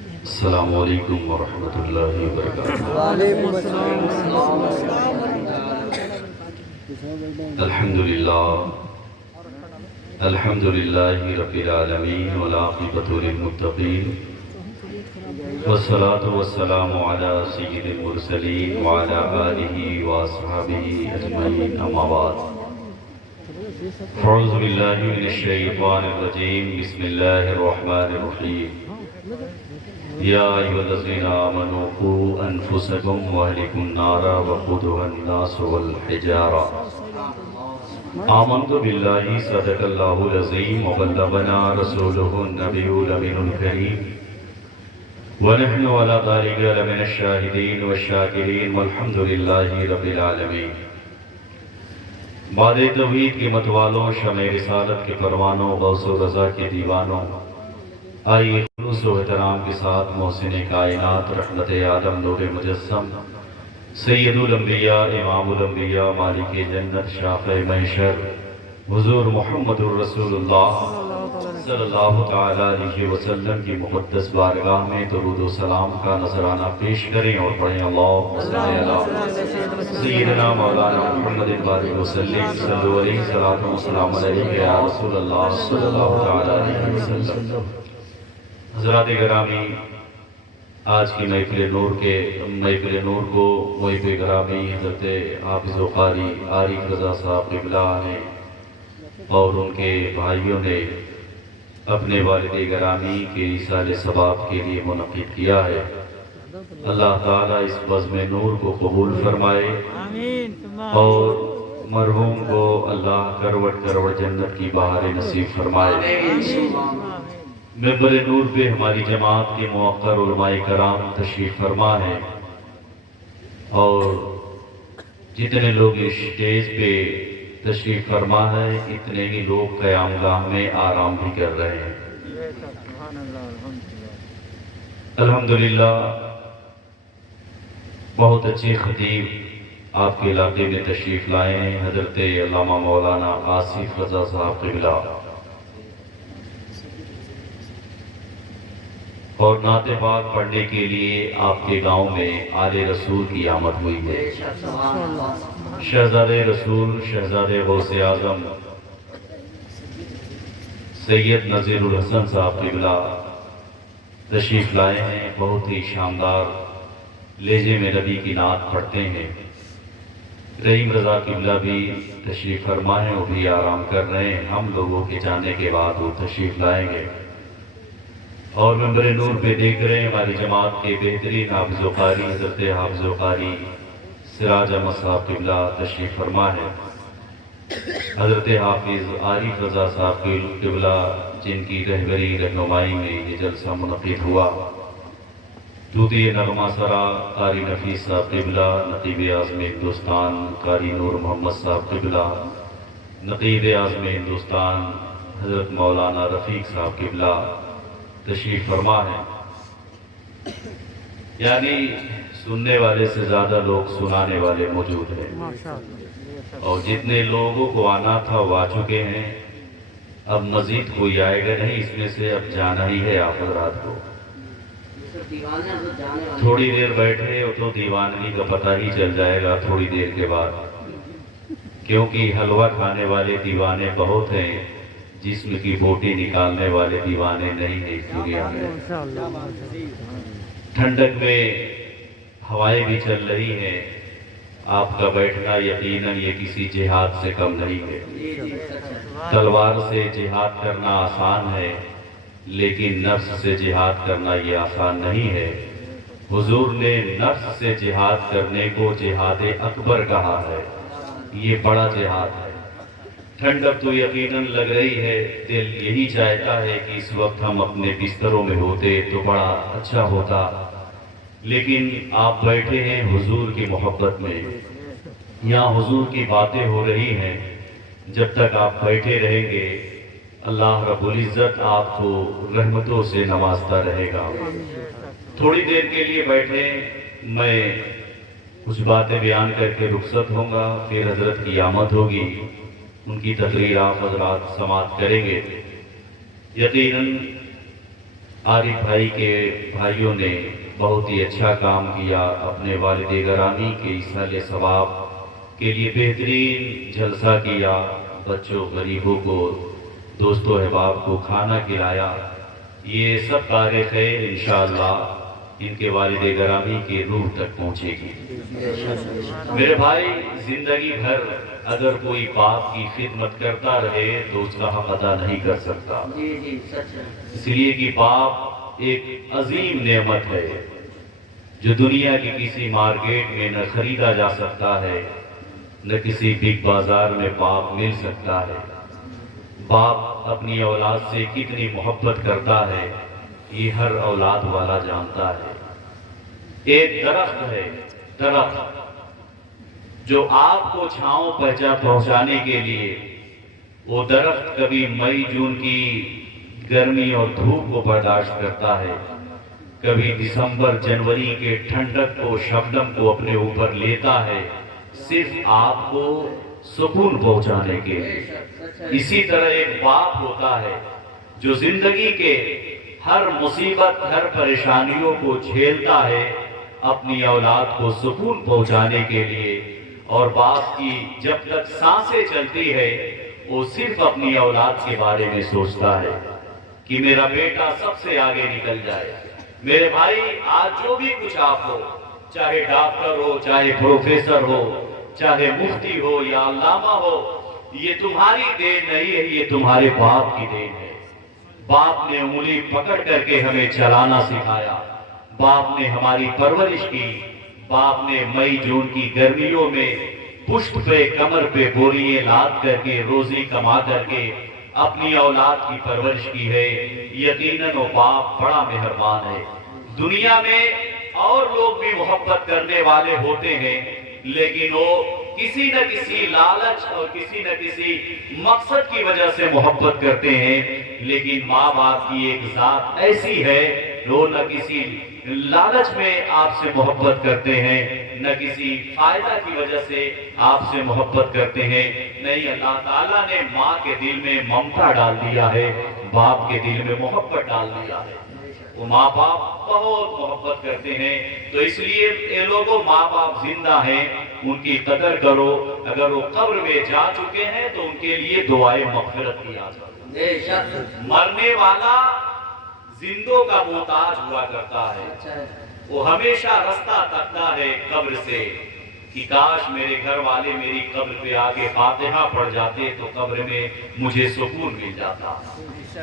السلام علیکم ورحمۃ اللہ وبرکاتہ۔ وعلیکم السلام۔ الحمد للہ رب العالمین والعاقبۃ للمتقین والصلاة والسلام علی سید المرسلین وعلی آلہ واصحابہ اجمعین، اما بعد۔ اعوذ باللہ من الشیطان الرجیم، بسم اللہ الرحمن الرحیم۔ یا ایھا الذین آمنوا قوا انفسکم واہلکوا النار وقودها الناس والحجارہ۔ آمنت باللہ صدق اللہ العظیم وبلغنا رسولہ النبی الامین الکریم ونحن علی ذلک لمن الشاہدین والشاکرین والحمد للہ رب العالمین۔ باد توحید کے متوالوں، شمع رسالت کے پروانوں، غوث و رضا کے دیوانوں، آئیے خلوص و احترام کے ساتھ محسن کائنات، رحمت عالم، نور مجسم، سید الانبیاء، امام الانبیاء، مالک جنت، شافع محشر، حضور محمد الرسول اللہ صلی اللہ تعالیٰ علیہ وسلم کی مقدس بارگاہ میں درود و سلام کا نذرانہ پیش کریں اور پڑھیں اللہم صلی علی سیدنا مولانا محمد بارک وسلم، صلو علیہ صلاۃ و سلام علیہ یا رسول اللہ صلی اللہ تعالیٰ علیہ وسلم۔ حضرات گرامی، آج کی محفل نور کو محب گرامی حضرت حافظ و قاری عارف رضا صاحب قبلہ نے اور ان کے بھائیوں نے اپنے والد گرامی کے ایصال ثواب کے لیے منعقد کیا ہے۔ اللہ تعالیٰ اس بزم نور کو قبول فرمائے اور مرحوم کو اللہ کروٹ کروٹ جنت کی بہار نصیب فرمائے۔ ممبر نور پہ ہماری جماعت کے موقر علماء کرام تشریف فرما ہے اور جتنے لوگ اس اسٹیج پہ تشریف فرما ہے اتنے ہی لوگ قیام گاہ میں آرام بھی کر رہے ہیں۔ الحمدللہ بہت اچھے خطیب آپ کے علاقے میں تشریف لائے ہیں، حضرت علامہ مولانا آصف رضا صاحب قبلہ، اور نعت پاک پڑھنے کے لیے آپ کے گاؤں میں آل رسول کی آمد ہوئی ہے۔ شہزادے رسول، شہزادے غوث اعظم سید نذیر الحسن صاحب قبلہ تشریف لائے ہیں، بہت ہی شاندار لہجے میں نبی کی نعت پڑھتے ہیں۔ رحیم رضا قبلہ بھی تشریف فرما ہے، وہ بھی آرام کر رہے ہیں، ہم لوگوں کے جانے کے بعد وہ تشریف لائیں گے۔ اور ممبر نور پہ دیکھ رہے ہیں ہماری جماعت کے بہترین حافظ و قاری حضرت حافظ و قاری سراج احمد صاحب قبلہ تشریف فرما ہے۔ حضرت حافظ عارف رضا صاحب قبلہ جن کی رہبری رہنمائی میں یہ جلسہ منعقد ہوا، دودی نغمہ سرا قاری نفیس صاحب قبلہ، نقیب اعظم ہندوستان قاری نور محمد صاحب قبلہ، نقیب اعظم ہندوستان حضرت مولانا رفیق صاحب قبلہ تشریف فرما ہے۔ یعنی سننے والے سے زیادہ لوگ سنانے والے موجود ہیں، اور جتنے لوگوں کو آنا تھا وہ آ چکے ہیں، اب مزید کوئی آئے گا نہیں، اس میں سے اب جانا ہی ہے آپ حضرات کو۔ تھوڑی دیر بیٹھے ہو تو دیوانگی کا پتہ ہی چل جائے گا تھوڑی دیر کے بعد، کیونکہ حلوہ کھانے والے دیوانے بہت ہیں، جسم کی بوٹی نکالنے والے دیوانے نہیں ہیں اس دنیا میں۔ ٹھنڈک میں ہوائیں بھی چل رہی ہیں، آپ کا بیٹھنا یقیناً یہ کسی جہاد سے کم نہیں ہے۔ تلوار سے جہاد کرنا آسان ہے، لیکن نفس سے جہاد کرنا یہ آسان نہیں ہے۔ حضور نے نفس سے جہاد کرنے کو جہاد اکبر کہا ہے، یہ بڑا جہاد ہے۔ ٹھنڈک تو یقیناً لگ رہی ہے، دل یہی چاہتا ہے کہ اس وقت ہم اپنے بستروں میں ہوتے تو بڑا اچھا ہوتا، لیکن آپ بیٹھے ہیں حضور کی محبت میں، یہاں حضور کی باتیں ہو رہی ہیں۔ جب تک آپ بیٹھے رہیں گے اللہ رب العزت آپ کو رحمتوں سے نوازتا رہے گا۔ تھوڑی دیر کے لیے بیٹھے، میں کچھ باتیں بیان کر کے رخصت ہوں گا، پھر حضرت کی آمد ہوگی، ان کی تقریر آپ حضرات سماعت کریں گے۔ یقیناً عارف بھائی کے بھائیوں نے بہت ہی اچھا کام کیا، اپنے والد گرامی کے ایصال ثواب کے لیے بہترین جلسہ کیا، بچوں غریبوں کو دوستوں احباب کو کھانا کھلایا۔ یہ سب کار خیر انشاءاللہ ان کے والد گرامی کے روح تک پہنچے گی۔ میرے بھائی، زندگی بھر اگر کوئی باپ کی خدمت کرتا رہے تو اس کا حق ادا نہیں کر سکتا، اس لیے کہ باپ ایک عظیم نعمت ہے جو دنیا کی کسی مارکیٹ میں نہ خریدا جا سکتا ہے، نہ کسی بگ بازار میں باپ مل سکتا ہے۔ باپ اپنی اولاد سے کتنی محبت کرتا ہے یہ ہر اولاد والا جانتا ہے۔ ایک درخت ہے، درخت جو آپ کو چھاؤں پہنچانے کے لیے، وہ درخت کبھی مئی جون کی گرمی اور دھوپ کو برداشت کرتا ہے، کبھی دسمبر جنوری کے ٹھنڈک کو شبنم کو اپنے اوپر لیتا ہے، صرف آپ کو سکون پہنچانے کے لیے۔ اسی طرح ایک باپ ہوتا ہے جو زندگی کے ہر مصیبت ہر پریشانیوں کو جھیلتا ہے اپنی اولاد کو سکون پہنچانے کے لیے، اور باپ کی جب تک سانسیں چلتی ہے وہ صرف اپنی اولاد کے بارے میں سوچتا ہے کہ میرا بیٹا سب سے آگے نکل جائے۔ میرے بھائی، آج جو بھی کچھ آپ ہو، چاہے ڈاکٹر ہو، چاہے پروفیسر ہو، چاہے مفتی ہو یا علامہ ہو، یہ تمہاری دین نہیں ہے، یہ تمہارے باپ کی دین ہے۔ باپ نے انگلی پکڑ کر کے ہمیں چلانا سکھایا، باپ نے ہماری پرورش کی، باپ نے مئی جون کی گرمیوں میں پشت پہ کمر پہ بوریے لاد کر کے روزی کما کر کے اپنی اولاد کی پرورش کی ہے۔ یقیناً وہ باپ بڑا مہربان ہے۔ دنیا میں اور لوگ بھی محبت کرنے والے ہوتے ہیں، لیکن وہ کسی نہ کسی لالچ اور کسی نہ کسی مقصد کی وجہ سے محبت کرتے ہیں، لیکن ماں باپ کی ایک ذات ایسی ہے، وہ نہ کسی لالچ میں آپ سے محبت کرتے ہیں، نہ کسی فائدہ کی وجہ سے آپ سے محبت کرتے ہیں۔ نہیں، اللہ تعالیٰ نے ماں کے دل میں ممتا ڈال دیا ہے، باپ کے دل میں محبت ڈال دیا ہے۔ وہ ماں باپ بہت محبت کرتے ہیں، تو اس لیے یہ لوگوں ماں باپ زندہ ہیں، ان کی قدر کرو۔ اگر وہ قبر میں جا چکے ہیں تو ان کے لیے دعائے مغفرت کیا جائے۔ مرنے والا زندوں کا محتاج ہوا کرتا ہے، وہ ہمیشہ رستہ تکتا ہے قبر سے کہ کاش میرے گھر والے میری قبر پہ آگے فاتحہ پڑھ جاتے تو قبر میں مجھے سکون مل جاتا۔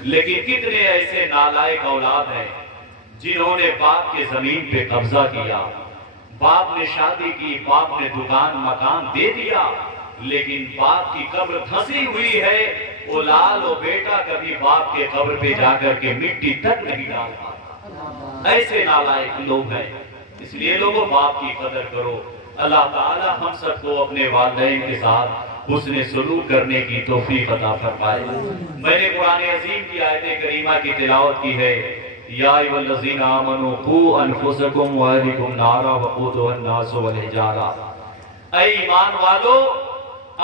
لیکن کتنے ایسے نالائق اولاد ہیں جنہوں نے باپ کے زمین پہ قبضہ کیا، باپ نے شادی کی، باپ نے دکان مکان دے دیا، لیکن باپ کی قبر دھسی ہوئی ہے، وہ لال و بیٹا کبھی باپ کے قبر پہ جا کر کے مٹی تک نہیں ڈال پاتا۔ ایسے نالائق لوگ ہیں، اس لیے لوگوں باپ کی قدر کرو۔ اللہ تعالی ہم سب کو اپنے والدین کے ساتھ حسن سلوک کرنے کی توفیق عطا فرمائے۔ میں نے قرآن عظیم کی آیت کریمہ کی تلاوت کی ہے، یا ایھا الذین آمنوا قوا انفسکم واہلیکم نارا وقودھا الناس والحجارہ، اے ایمان والو،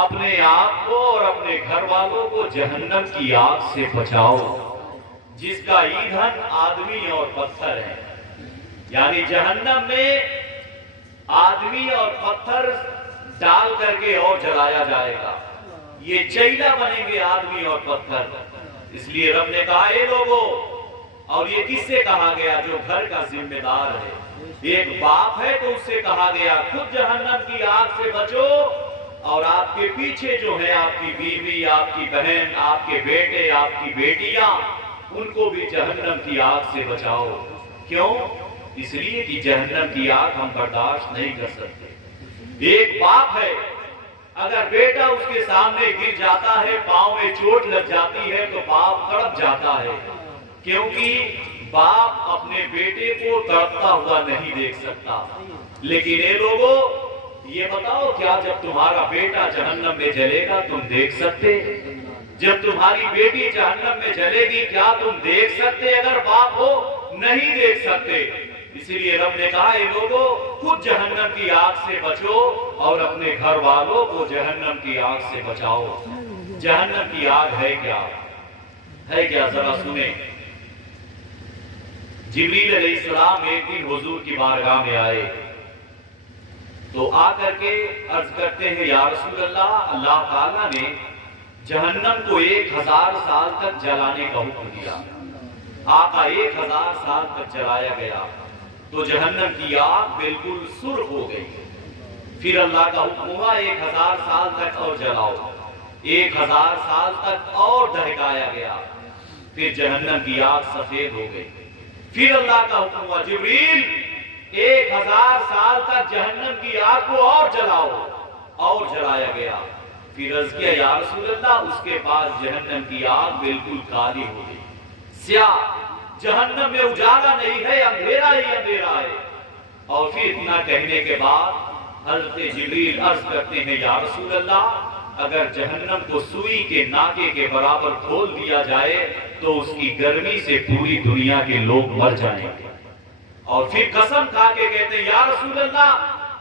اپنے آپ کو اور اپنے گھر والوں کو جہنم کی آگ سے بچاؤ جس کا ایندھن آدمی اور پتھر ہے۔ یعنی جہنم میں آدمی اور پتھر ڈال کر کے اور جلایا جائے گا، یہ چیلا بنیں گے آدمی اور پتھر۔ اس لیے رب نے کہا اے لوگوں، اور یہ کس سے کہا گیا؟ جو گھر کا ذمہ دار ہے، ایک باپ ہے تو اس سے کہا گیا خود جہنم کی آگ سے بچو، اور آپ کے پیچھے جو ہے آپ کی بیوی، آپ کی بہن، آپ کے بیٹے، آپ کی بیٹیاں، ان کو بھی جہنم کی آگ سے بچاؤ۔ کیوں؟ اس لیے کہ جہنم کی آگ ہم برداشت نہیں کر سکتے۔ ایک باپ ہے، اگر بیٹا اس کے سامنے گر جاتا ہے، پاؤں میں چوٹ لگ جاتی ہے تو باپ تڑپ جاتا ہے، کیونکہ باپ اپنے بیٹے کو تڑپتا ہوا نہیں دیکھ سکتا۔ لیکن اے لوگوں، یہ بتاؤ کیا جب تمہارا بیٹا جہنم میں جلے گا تم دیکھ سکتے؟ جب تمہاری بیٹی جہنم میں جلے گی کیا تم دیکھ سکتے؟ اگر باپ ہو نہیں دیکھ سکتے۔ اسی لیے رب نے کہا اے لوگوں، خود جہنم کی آگ سے بچو اور اپنے گھر والوں کو جہنم کی آگ سے بچاؤ۔ جہنم کی آگ ہے کیا؟ ہے کیا؟ ذرا سنیں۔ جبریل علیہ السلام ایک دن حضور کی بارگاہ میں آئے تو آ کر کے عرض کرتے ہیں یا رسول اللہ، اللہ تعالیٰ نے جہنم کو 1000 سال تک جلانے کا حکم دیا۔ آقا 1000 سال تک جلایا گیا تو جہنم کی آگ بالکل سرخ ہو گئی۔ پھر اللہ کا حکم ہوا 1000 سال تک اور جلاؤ، 1000 سال تک اور دہکایا گیا، پھر جہنم کی آگ سفید ہو گئی۔ پھر اللہ کا حکم ہوا جبریل 1000 سال تک جہنم کی آگ کو اور جلاؤ، اور جلایا گیا۔ پھر عرض کیا یا رسول اللہ، اس کے بعد جہنم کی آگ بالکل کالی ہو گئی، سیاہ، جہنم میں اجالا نہیں ہے، اندھیرا ہی اندھیرا ہے۔ اور پھر اتنا کہنے کے بعد حضرت جبریل عرض کرتے ہیں یا رسول اللہ، اگر جہنم کو سوئی کے ناکے کے برابر کھول دیا جائے تو اس کی گرمی سے پوری دنیا کے لوگ مر جائیں گے۔ اور پھر قسم کھا کے کہتے ہیں یا رسول اللہ،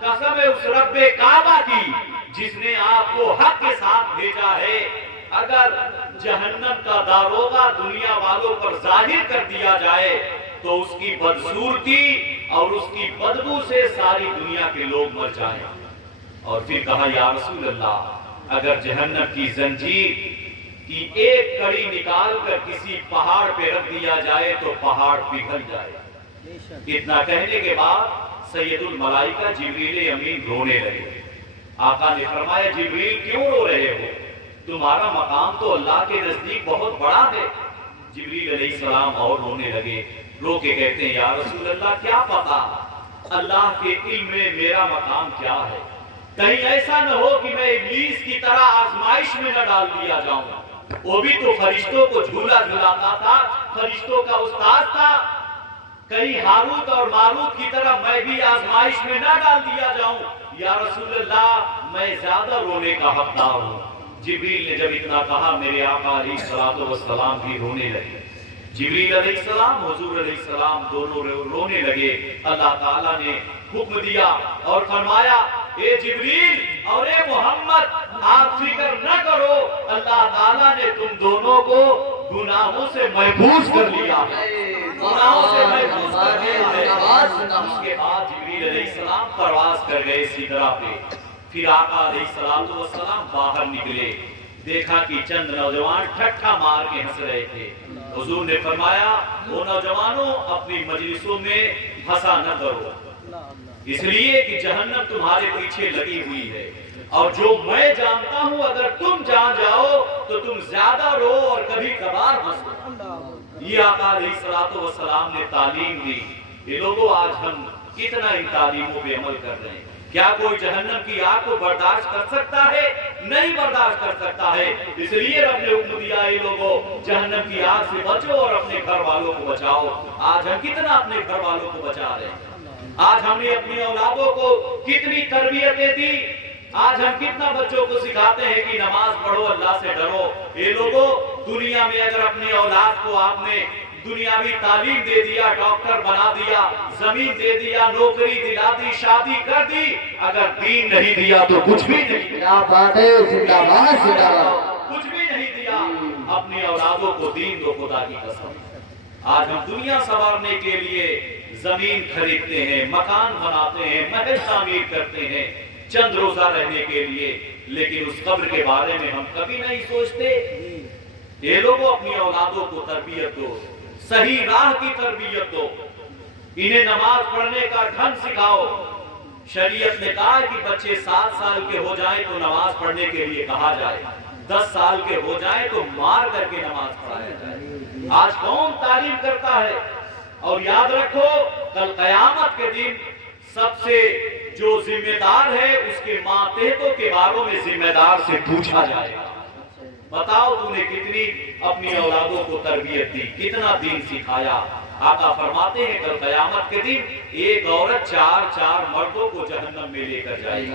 قسم ہے اس رب کعبہ کی جس نے آپ کو حق کے ساتھ بھیجا ہے، اگر جہنم کا داروغہ دنیا والوں پر ظاہر کر دیا جائے تو اس کی بدصورتی اور اس کی بدبو سے ساری دنیا کے لوگ مر جائیں۔ اور پھر کہا یا رسول اللہ، اگر جہنم کی زنجیر کی ایک کڑی نکال کر کسی پہاڑ پہ رکھ دیا جائے تو پہاڑ پگھل جائے۔ اتنا کہنے کے بعد سید الملائکہ جبریل امین رونے لگے۔ آقا نے فرمایا جبریل کیوں رو رہے ہو؟ تمہارا مقام تو اللہ کے نزدیک بہت بڑا ہے۔ جبریل علیہ السلام اور رونے لگے، رو کے کہتے ہیں یا رسول اللہ، کیا پتا اللہ کے علم میں میرا مقام کیا ہے، کہیں ایسا نہ ہو کہ میں ابلیس کی طرح آزمائش میں نہ ڈال دیا جاؤں۔ وہ بھی تو فرشتوں کو جھولا جھلاتا تھا، فرشتوں کا استاد تھا، کہیں ہاروت اور ماروت کی طرح میں بھی آزمائش میں نہ ڈال دیا جاؤں۔ یا رسول اللہ، میں زیادہ رونے کا حقدار ہوں۔ جبریل نے جب اتنا کہا میرے آقا علیہ الصلوۃ والسلام بھی رونے لگے۔ جبریل علیہ السلام، حضور علیہ السلام دونوں رونے لگے۔ اللہ تعالیٰ نے حکم دیا اور فرمایا اے جبریل اور اے محمد، آپ فکر نہ کرو، اللہ تعالیٰ نے تم دونوں کو گناہوں سے محفوظ کر لیا ہے، گناہوں سے محفوظ کر لیا ہے۔ اس کے بعد جبریل علیہ السلام پرواز کر گئے سدرہ پہ۔ پھر آقا علیہ السلام باہر نکلے، دیکھا کہ چند نوجوان ٹھٹھا مار کے ہنس رہے تھے۔ حضور نے فرمایا وہ نوجوانوں اپنی مجلسوں میں ہنسا نہ کرو، اس لیے کہ جہنم تمہارے پیچھے لگی ہوئی ہے، اور جو میں جانتا ہوں اگر تم جان جاؤ تو تم زیادہ رو اور کبھی کبھار ہنسو۔ یہ آقا علیہ السلام نے تعلیم دی۔ یہ لوگوں آج ہم کتنا ان تعلیموں پہ عمل کر رہے ہیں؟ کیا کوئی جہنم کی آگ کو برداشت کر سکتا ہے؟ نہیں برداشت کر سکتا ہے۔ اس لیے رب نے حکم دیا اے لوگوں، جہنم کی آگ سے بچو اور اپنے گھر والوں کو بچاؤ۔ آج ہم کتنا اپنے گھر والوں کو بچا رہے ہیں؟ آج ہم نے اپنی اولادوں کو کتنی تربیتیں دی؟ آج ہم کتنا بچوں کو سکھاتے ہیں کہ نماز پڑھو، اللہ سے ڈرو؟ اے لوگوں، دنیا میں اگر اپنی اولاد کو آپ نے دنیاوی تعلیم دے دیا، ڈاکٹر بنا دیا، زمین دے دیا، نوکری دلا دی، شادی کر دی، اگر دین نہیں دیا تو کچھ بھی نہیں دیا۔ کچھ بھی نہیں دیا۔ اپنی اولادوں کو دین دو، خدا کی قسم۔ آج ہم دنیا سنوارنے کے لیے زمین خریدتے ہیں، مکان بناتے ہیں، محل تعمیر کرتے ہیں چند روزہ رہنے کے لیے، لیکن اس قبر کے بارے میں ہم کبھی نہیں سوچتے۔ یہ لوگوں اپنی اولادوں کو تربیت دو، صحیح راہ کی تربیت دو، انہیں نماز پڑھنے کا ڈھنگ سکھاؤ۔ شریعت نے کہا کہ بچے 7 سال کے ہو جائیں تو نماز پڑھنے کے لیے کہا جائے، 10 سال کے ہو جائیں تو مار کر کے نماز پڑھایا جائے۔ آج کون تعلیم کرتا ہے؟ اور یاد رکھو کل قیامت کے دن سب سے جو ذمہ دار ہے اس کے ماتحتوں کے باروں میں ذمہ دار سے پوچھا جائے گا۔ بتاؤ تو نے کتنی اپنی اولادوں کو تربیت دی، کتنا دین سکھایا؟ آقا فرماتے ہیں کل قیامت کے دن ایک عورت 4 مردوں کو جہنم میں لے کر جائے گی۔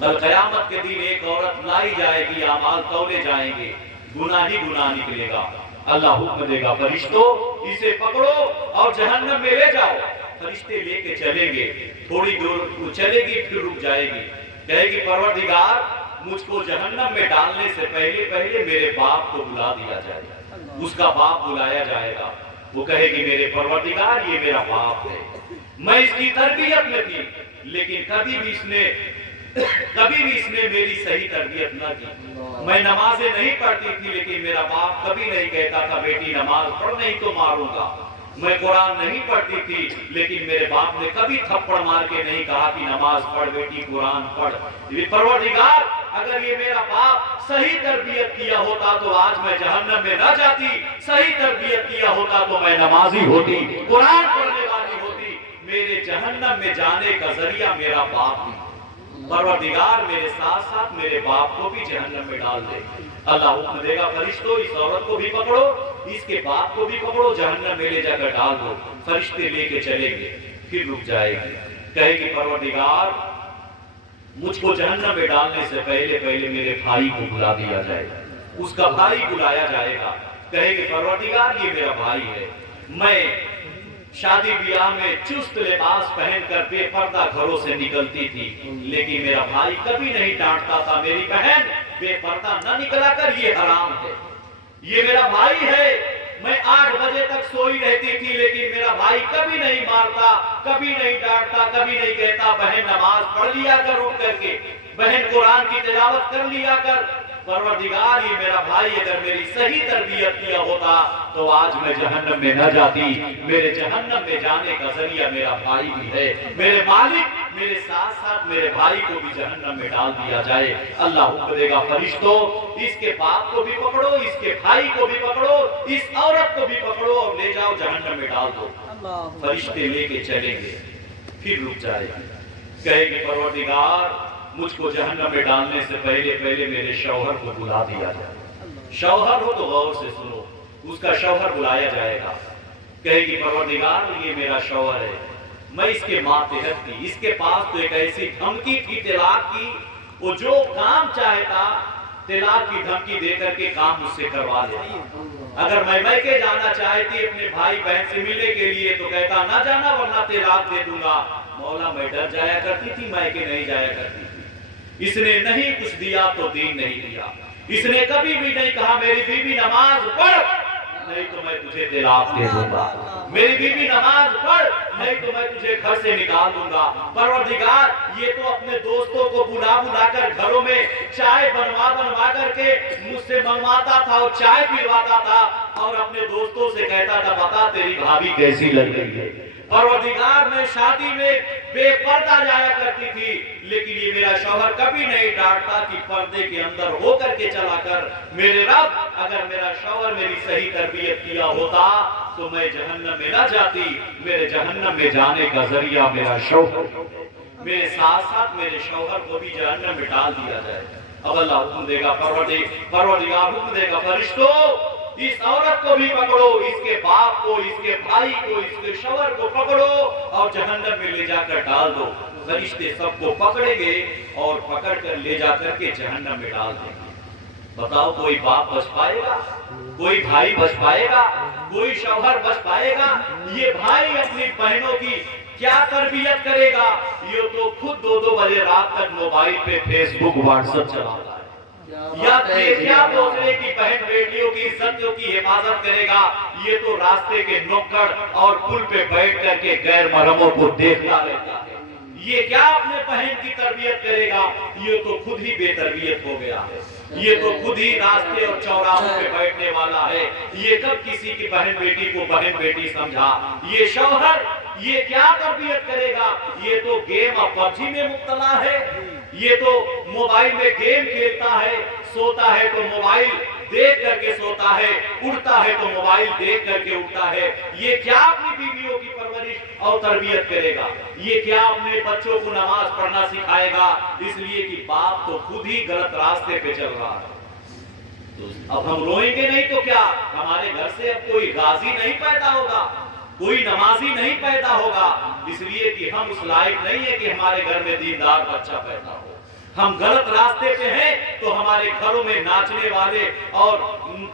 کل قیامت کے دن ایک عورت لائی جائے گی، اعمال تولے جائیں گے، گناہ ہی گناہ نکلے گا۔ اللہ حکم دے گا فرشتوں اسے پکڑو اور جہنم میں لے جاؤ۔ فرشتے لے کے چلیں گے، تھوڑی دور چلے گی پھر رک جائے گی، کہے گی پروردگار مجھ کو جہنم میں ڈالنے سے پہلے میرے باپ کو بلا دیا جائے گا۔ اس کا باپ بلایا جائے گا، وہ کہے گی میرے پروردگار یہ میرا باپ ہے، میں اس کی تربیت میں تھی لیکن کبھی بھی اس نے میری صحیح تربیت نہ کی۔ میں نمازیں نہیں پڑھتی تھی لیکن میرا باپ کبھی نہیں کہتا تھا بیٹی نماز پڑھ نہیں تو ماروں گا۔ میں قرآن نہیں پڑھتی تھی لیکن میرے باپ نے کبھی تھپڑ مار کے نہیں کہا کہ نماز پڑھ بیٹی قرآن پڑھ۔ پروردگار اگر یہ میرا باپ صحیح تربیت کیا ہوتا تو آج میں جہنم میں نہ جاتی، صحیح تربیت کیا ہوتا تو میں نمازی ہوتی، قرآن پڑھنے والی ہوتی۔ میرے جہنم میں جانے کا ذریعہ میرا باپ بھی، پروردگار میرے ساتھ ساتھ میرے باپ کو بھی جہنم میں ڈال دے۔ اللہ حکم دے گا فرشتوں اس عورت کو بھی پکڑو، اس کے باپ کو بھی پکڑو، جہنم میں لے جا کر ڈال دو۔ فرشتے لے کے چلیں گے، پھر رک جائے گی، کہے گی پروردگار مجھ کو جہنم میں ڈالنے سے پہلے میرے بھائی کو بلا دیا جائے۔ اس کا بھائی بلایا جائے گا، کہے گی پروردگار یہ میرا بھائی ہے، میں شادی بیاہ میں چست لباس پہن کر بے پردہ گھروں سے نکلتی تھی لیکن میرا بھائی کبھی نہیں ڈانٹتا تھا، میری بہن بے پردہ نہ نکلا کر یہ حرام ہے، یہ میرا بھائی ہے، میں 8 بجے تک سوئی رہتی تھی لیکن میرا بھائی کبھی نہیں مارتا، کبھی نہیں ڈانٹتا، کبھی نہیں کہتا بہن نماز پڑھ لیا کر اٹھ کر کے، بہن قرآن کی تلاوت کر لیا کر۔ پروردگار یہ میرا بھائی اگر میری صحیح تربیت کیا ہوتا تو آج میں جہنم میں نہ جاتی، میرے جہنم میں جانے کا ذریعہ میرا بھائی بھی ہے، میرے مالک میرے ساتھ ساتھ میرے بھائی کو بھی جہنم میں ڈال دیا جائے۔ اللہ حکم دے گا فرشتوں اس کے باپ کو بھی پکڑو، اس کے بھائی کو بھی پکڑو، اس عورت کو بھی پکڑو اور لے جاؤ جہنم میں ڈال دو۔ فرشتے لے کے چلیں گے، پھر رک جائے گا، کہے گی پروردگار مجھ کو جہنم میں ڈالنے سے پہلے میرے شوہر کو بلا دیا جائے۔ شوہر ہو تو غور سے سنو، اس کا شوہر بلایا جائے گا، کہے گی پروردگار یہ میرا شوہر ہے، میں اس کے ماتحت تھی، اس کے پاس تو ایک ایسی دھمکی تھی طلاق کی، وہ جو کام چاہتا طلاق کی دھمکی دے کر کے کام مجھ سے کروا لیتا۔ اگر میں میکے جانا چاہتی اپنے بھائی بہن سے ملنے کے لیے تو کہتا نہ جانا ورنہ طلاق دے دوں گا۔ مولا میں ڈر جایا کرتی تھی، میکے نہیں جایا کرتی تھی۔ اس نے نہیں کچھ دیا تو دین نہیں دیا، اس نے کبھی بھی نہیں کہا میری بیوی نماز پڑھ نہیں تو میں تجھے طلاق دے دوں گا، میری بیوی نماز پڑھ نہیں تو میں تجھے گھر سے نکال دوں گا۔ پروردگار یہ تو اپنے دوستوں کو بلا کر گھروں میں چائے بنوا کر کے مجھ سے منگواتا تھا اور چائے پلواتا تھا اور اپنے دوستوں سے کہتا تھا بتا تیری بھابھی کیسی لگ رہی ہے۔ پروردگار میں شادی میں بے پردہ جایا کرتی تھی لیکن یہ میرا شوہر کبھی نہیں ڈانٹتا کہ پردے کے اندر ہو کر کے چلا کر۔ میرے رب اگر میرا شوہر میری صحیح تربیت کیا ہوتا تو میں جہنم میں نہ جاتی، میرے جہنم میں جانے کا ذریعہ میرا شوہر، میرے ساتھ ساتھ میرے شوہر کو بھی جہنم میں ڈال دیا جائے۔ اب اللہ حکم دے گا پروردگار حکم دے گا فرشتوں اس عورت کو بھی پکڑو، اس کے باپ کو، اس کے بھائی کو، اس کے شوہر کو پکڑو اور جہنم میں لے جا کر ڈال دو۔ فرشتے سب کو پکڑیں گے اور پکڑ کر لے جا کر کے جہنم میں ڈال دیں گے۔ بتاؤ کوئی باپ بچ پائے گا؟ کوئی بھائی بچ پائے گا؟ کوئی شوہر بچ پائے گا؟ یہ بھائی اپنی بہنوں کی کیا تربیت کرے گا؟ یہ تو خود 2 بجے رات تک موبائل پہ فیس بک واٹس ایپ چلاتا ہے، یا کیا دوسرے کی بہن بیٹیوں کی عزتوں کی حفاظت کرے گا؟ یہ تو راستے کے نکڑ اور پل پہ بیٹھ کر کے غیر محرموں کو دیکھتا رہتا ہے۔ یہ کیا اپنے بہن کی تربیت کرے گا؟ یہ تو خود ہی بے تربیت ہو گیا ہے، یہ تو خود ہی راستے اور چوراہوں پہ بیٹھنے والا ہے۔ یہ کب کسی کی بہن بیٹی کو بہن بیٹی سمجھا؟ یہ شوہر یہ کیا تربیت کرے گا؟ یہ تو گیم اور پبجی میں مبتلا ہے، یہ تو موبائل میں گیم کھیلتا ہے، سوتا ہے تو موبائل دیکھ کر کے سوتا ہے، اٹھتا ہے تو موبائل دیکھ کر کے اٹھتا ہے۔ یہ کیا اپنی بیویوں کی پرورش اور تربیت کرے گا؟ یہ کیا اپنے بچوں کو نماز پڑھنا سکھائے گا؟ اس لیے کہ باپ تو خود ہی غلط راستے پہ چل رہا ہے۔ اب ہم روئیں گے نہیں تو کیا؟ ہمارے گھر سے اب کوئی غازی نہیں پیدا ہوگا، کوئی نمازی نہیں پیدا ہوگا، اس لیے کہ ہم اس لائق نہیں ہے کہ ہمارے گھر میں دیندار بچہ پیدا ہو۔ ہم غلط راستے پہ ہیں تو ہمارے گھروں میں ناچنے والے اور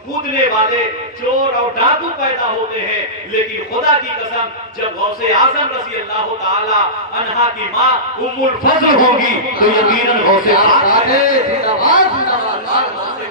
کودنے والے چور اور ڈاکو پیدا ہوتے ہیں، لیکن خدا کی قسم جب غوث اعظم رضی اللہ تعالی عنہا کی ماں ام الفضل ہوگی تو یقیناً غوث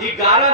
11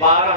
12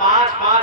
5-5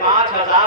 5000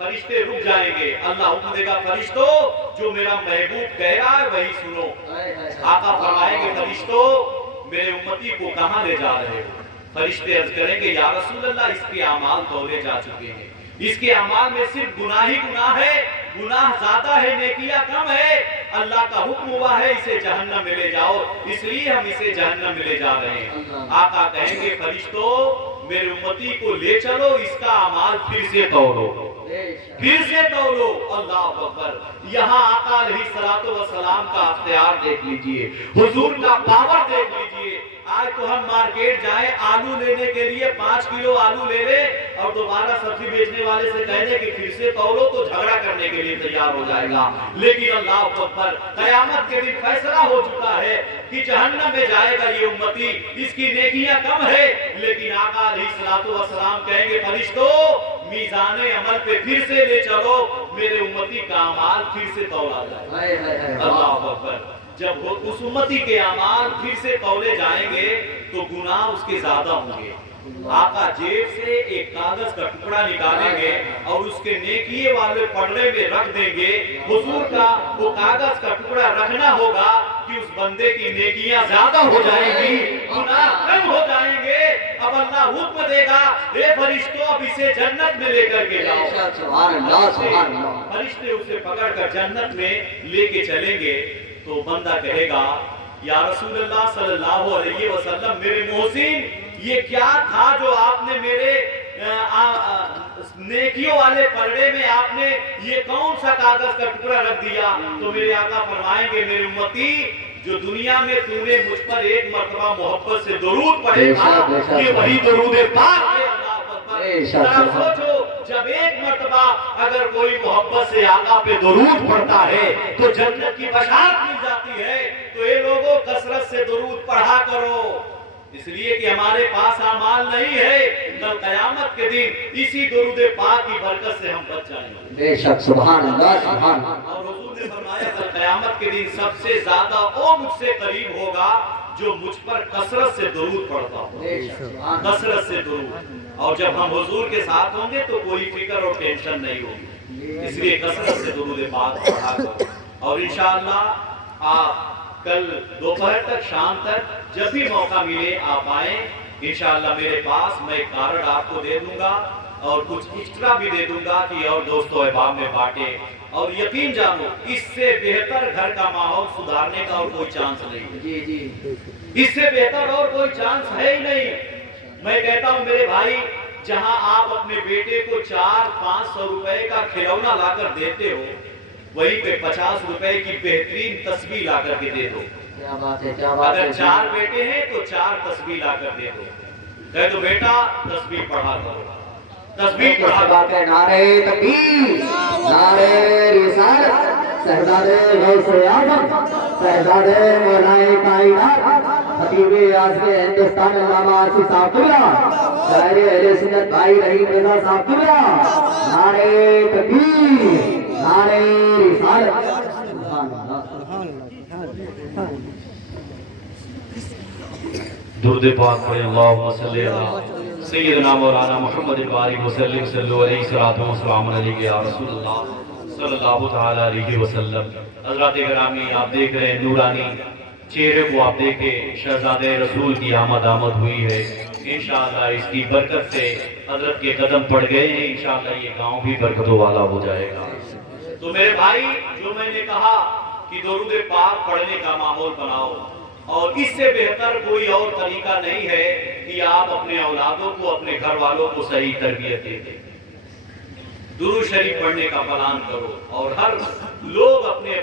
فرشتے رک جائیں گے. اللہ حکم دے گا فرشتوں جو میرا محبوب کہہ رہا ہے وہی سنو. آقا فرمائیں گے فرشتوں میرے امتی کو کہاں لے جا رہے ہو؟ فرشتے عرض کریں گے یا رسول اللہ اس کے اعمال تولے جا چکے ہیں, اس کے اعمال میں صرف گناہ ہی گناہ ہے, گناہ زیادہ ہے نیکیاں کم ہے. اللہ کا حکم ہوا ہے اسے جہنم میں لے جاؤ, اس لیے ہم اسے جہنم میں لے جا رہے ہیں. آقا کہیں گے فرشتوں میرے امتی کو لے چلو, اس کا اعمال پھر سے تولو, پھر سے تولو. اللہ اکبر. یہاں آقا علیہ الصلوۃ والسلام کا اختیار دیکھ لیجئے, حضور کا پاور دیکھ لیجئے. آج تو ہم مارکیٹ جائیں آلو لینے کے لیے 5 کلو آلو لے لے اور دوبارہ سبزی بیچنے والے سے کہہ دے کہ پھر سے تولو تو جھگڑا کرنے کے لیے تیار ہو جائے گا. لیکن اللہ اکبر قیامت کے دن فیصلہ ہو چکا ہے کہ جہنم میں جائے گا یہ امتی, اس کی نیکیاں کم ہے. لیکن آقا علیہ الصلوۃ والسلام کہیں گے فرشتوں میزان عمل پہ پھر سے لے چلو, میرے امتی کا اعمال پھر سے تولا جائے. اللہ اکبر. جب وہ اس امتی کے اعمال پھر سے تولے جائیں گے تو گناہ اس کے زیادہ ہوں گے. آقا جیب سے ایک کاغذ کا ٹکڑا نکالیں گے اور اس کے نیکیے والے پڑھنے میں رکھ دیں گے. حضور کا وہ کاغذ کا ٹکڑا رکھنا ہوگا کہ اس بندے کی نیکیاں زیادہ ہو جائیں گی, گناہ کم ہو جائیں گے. اب اللہ حکم دے گا اے فرشتوں اب اسے جنت میں لے کر کے جاؤ. سبحان اللہ سبحان اللہ. فرشتے اسے پکڑ کر جنت میں لے کے چلیں گے تو بندہ کہے گا یا رسول اللہ صلی اللہ علیہ وسلم میرے محسن یہ کیا تھا جو آپ نے میرے نیکیوں والے پلڑے میں آپ نے یہ کون سا کاغذ کا ٹکڑا رکھ دیا؟ تو میرے آقا فرمائیں گے میرے امتی جو دنیا میں تو نے مجھ پر ایک مرتبہ محبت سے درود پڑھے تھا یہ وہی درود پاک ہے. ذرا سوچو جب ایک مرتبہ اگر کوئی محبت سے آقا پہ درود پڑھتا ہے تو جنت کی بشارت مل جاتی ہے. تو اے لوگوں کثرت سے درود پڑھا کرو, اس لیے کہ ہمارے پاس اعمال نہیں ہے, کل قیامت کے دن اسی درود پاک کی برکت سے ہم بچ جائیں گے. بے شک سبحان اللہ سبحان اللہ. اور حضور نے فرمایا کل قیامت کے دن سب سے زیادہ وہ مجھ سے قریب ہوگا جو مجھ پر کثرت سے درود پڑھتا ہو, کثرت سے درود. اور جب ہم حضور کے ساتھ ہوں گے تو کوئی فکر اور ٹینشن نہیں ہوگی, اس لیے کثرت سے درود پاک پڑھا کرو. اور انشاءاللہ آپ کل دوپہر تک شام تک جب بھی موقع ملے آپ آئیں انشاءاللہ میرے پاس, میں ایک کارڈ آپ کو دے دوں گا اور کچھ ایکسٹرا بھی دے دوں گا کہ اور دوستو احباب میں بانٹیں. اور یقین جانو اس سے بہتر گھر کا ماحول سدھارنے کا اور کوئی چانس نہیں ہے. جی جی اس سے بہتر اور کوئی چانس ہے ہی نہیں. میں کہتا ہوں میرے بھائی جہاں آپ اپنے بیٹے کو 400-500 روپے کا کھلونا لا کر دیتے ہو وہیں پہ 50 روپے کی بہترین تسبیح لا کر کے دے دو. کیا بات ہے, کیا بات ہے. اگر 4 بیٹے ہیں تو 4 تسبیح لا کر دے دو. کہہ دو بیٹا تسبیح پڑھا کرو, تسبیح پڑھا کرو. نعرہ تکبیر, نعرہ رسالت, سردار غوث اعظم, سردار مولانا کائنات, خطیب اعظم ہندوستان علامہ آصف صاحب قبلہ, شاعر اہل سنت بھائی رحیم رضا صاحب قبلہ. نعرہ تکبیر, نعرہ رسالت. درود پاک پڑھیں اللہم صلی علی سیدنا مولانا محمد الباری وسلم صلو علیہ السلام علیہ یا رسول اللہ صلی اللہ تعالی علیہ وسلم. حضرات گرامی آپ دیکھ رہے ہیں نورانی چہرے کو, آپ دیکھیں شہزادے رسول کی آمد ہوئی ہے. انشاءاللہ اس کی برکت سے حضرت کے قدم پڑ گئے ہیں, انشاءاللہ یہ گاؤں بھی برکتوں والا ہو جائے گا. تو میرے بھائی جو میں نے کہا کہ درود پاک پڑھنے کا ماحول بناؤ, اور اس سے بہتر کوئی اور طریقہ نہیں ہے کہ آپ اپنے اولادوں کو اپنے گھر والوں کو صحیح تربیت دیں. درود شریف پڑھنے کا پلان کرو اور ہر لوگ اپنے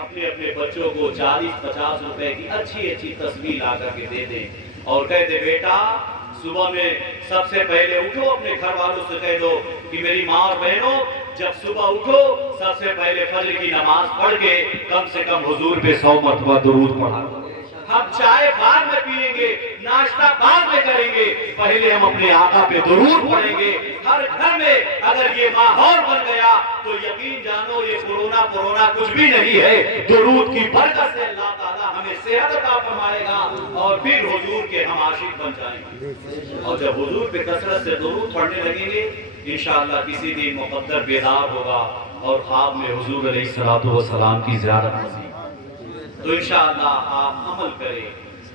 اپنے بچوں کو 40-50 روپے کی اچھی تسبیح لا کر کے دے دیں اور کہہ دے بیٹا صبح میں سب سے پہلے اٹھو, اپنے گھر والوں سے کہہ دو کہ میری ماں اور بہنوں جب صبح اٹھو سب سے پہلے فجر کی نماز پڑھ کے کم سے کم حضور پہ 100 مرتبہ درود پڑھا. اب چائے بعد میں پیئیں گے، ناشتہ بعد میں کریں گے، پہلے ہم اپنے آقا پہ درود پڑھیں گے۔ ہر گھر میں اگر یہ ماحول بن گیا تو یقین جانو یہ کورونا کچھ بھی نہیں ہے، درود کی برکت سے اللہ تعالیٰ ہمیں صحت عطا فرمائے گا اور پھر حضور کے ہم عاشق بن جائیں گے۔ اور جب حضور پہ کثرت سے درود پڑھنے لگیں گے انشاءاللہ کسی دن مقدر بیدار ہوگا اور خواب میں حضور علیہ الصلوۃ والسلام کی زیارت نصیب، تو انشاءاللہ آپ عمل کریں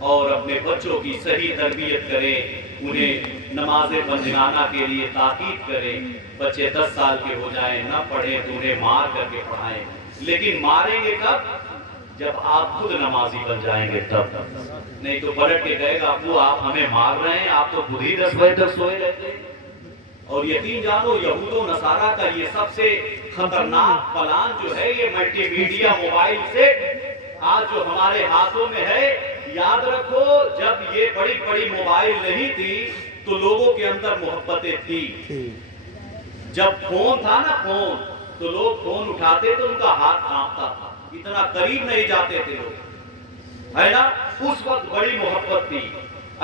اور اپنے بچوں کی صحیح تربیت کریں، انہیں نماز پنجگانہ کے لیے تاکید کریں۔ بچے 10 سال کے ہو جائیں نہ پڑھیں تو انہیں مار کر کے پڑھائیں، لیکن ماریں گے کب؟ جب آپ خود نمازی بن جائیں گے تب، نہیں تو پلٹ کے کہے گا ابو آپ ہمیں مار رہے ہیں، آپ تو خود ہی 10 بجے تک سوئے رہتے ہیں۔ اور یقین جانو یہود و نصارہ کا یہ سب سے خطرناک پلان جو ہے یہ ملٹی میڈیا موبائل سے آج جو ہمارے ہاتھوں میں ہے، یاد رکھو جب یہ بڑی بڑی موبائل نہیں تھی تو لوگوں کے اندر محبتیں تھی۔ جب فون تھا نا فون، تو لوگ فون اٹھاتے تو ان کا ہاتھ کانپتا تھا، اتنا قریب نہیں جاتے تھے لوگ، ہے نا؟ اس وقت بڑی محبت تھی۔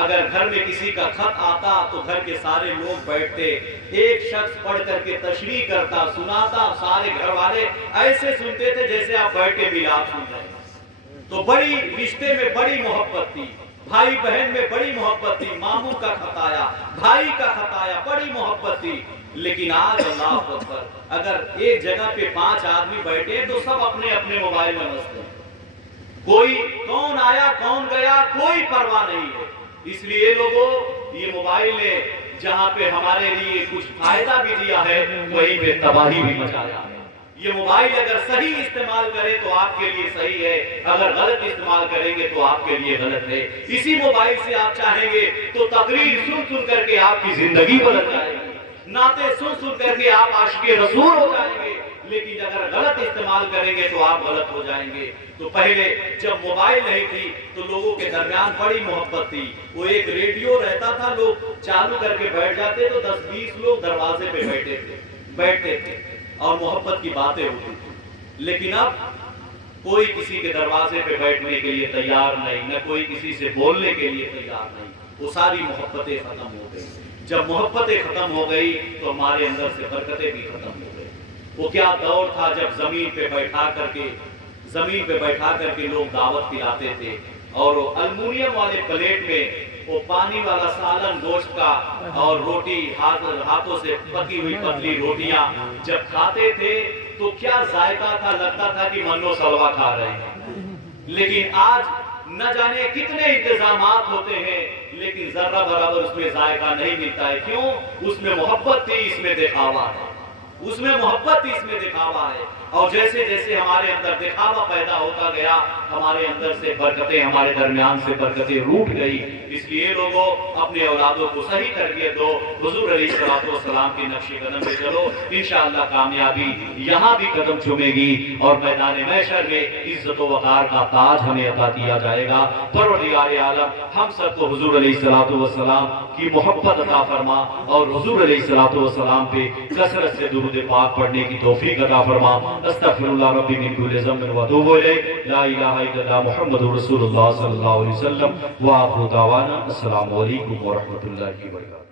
اگر گھر میں کسی کا خط آتا تو گھر کے سارے لوگ بیٹھتے، ایک شخص پڑھ کر کے تشریح کرتا سناتا، سارے گھر والے ایسے سنتے تھے جیسے آپ بیٹھ کے میلاد سن رہے ہیں۔ تو بڑی رشتے میں بڑی محبت تھی، بھائی بہن میں بڑی محبت تھی، ماموں کا خط آیا، بھائی کا خط آیا، بڑی محبت تھی۔ لیکن آج اللہ اکبر اگر ایک جگہ پہ 5 آدمی بیٹھے تو سب اپنے اپنے موبائل میں مست ہیں، کوئی کون آیا کون گیا کوئی پرواہ نہیں ہے۔ اس لیے لوگوں یہ موبائل نے جہاں پہ ہمارے لیے کچھ فائدہ بھی دیا ہے وہیں پہ تباہی بھی مچایا ہے۔ یہ موبائل اگر صحیح استعمال کرے تو آپ کے لیے صحیح ہے، اگر غلط استعمال کریں گے تو آپ کے لیے غلط ہے۔ اسی موبائل سے آپ چاہیں گے تو تقریر سن سن کر کے آپ کی زندگی بدل جائے گی، نعتیں سن سن کر کے آپ عاشق رسول ہو جائیں گے، لیکن اگر غلط استعمال کریں گے تو آپ غلط ہو جائیں گے۔ تو پہلے جب موبائل نہیں تھی تو لوگوں کے درمیان بڑی محبت تھی، وہ ایک ریڈیو رہتا تھا، لوگ چالو کر کے بیٹھ جاتے تو 10-20 لوگ دروازے پہ بیٹھتے تھے اور محبت کی باتیں ہوتی تھی۔ لیکن اب کوئی کسی کے دروازے پہ بیٹھنے کے لیے تیار نہیں، نہ کوئی کسی سے بولنے کے لیے تیار نہیں، وہ ساری محبتیں ختم ہو گئی۔ جب محبتیں ختم ہو گئی تو ہمارے اندر سے برکتیں بھی ختم ہو گئی۔ وہ کیا دور تھا جب زمین پہ بیٹھا کر کے لوگ دعوت کھلاتے تھے، اور وہ المونیم والے پلیٹ میں وہ پانی والا سالن گوشت کا اور روٹی ہاتھوں سے پکی ہوئی پتلی روٹیاں جب کھاتے تھے تو کیا ذائقہ تھا، لگتا تھا کہ منو سلوا کھا رہے ہیں۔ لیکن آج نہ جانے کتنے انتظامات ہوتے ہیں لیکن ذرہ برابر اس میں ذائقہ نہیں ملتا ہے۔ کیوں؟ اس میں محبت تھی، اس میں دکھاوا ہے، اس میں محبت تھی، اس میں دکھاوا ہے۔ اور جیسے جیسے ہمارے اندر دکھاوا پیدا ہوتا گیا ہمارے اندر سے برکتیں، ہمارے درمیان سے برکتیں روٹ گئی۔ اس لیے لوگوں اپنے اولادوں کو صحیح تربیت دو، حضور علیہ الصلوۃ والسلام کے نقش قدم پہ چلو، انشاءاللہ کامیابی یہاں بھی قدم چومے گی اور میدان محشر میں عزت و وقار کا تاج ہمیں عطا کیا جائے گا۔ پروردگار عالم ہم سب کو حضور علیہ الصلوۃ والسلام کی محبت عطا فرما اور حضور علیہ الصلوۃ والسلام پہ کثرت سے درود پاک پڑھنے کی توفیق عطا فرما۔ استغفر اللہ ربی من کل ذنب واتوب الیہ، لا الہ الا اللہ محمد رسول اللہ صلی اللہ علیہ وسلم، وآخر دعوانا السلام علیکم ورحمۃ اللہ وبرکاتہ۔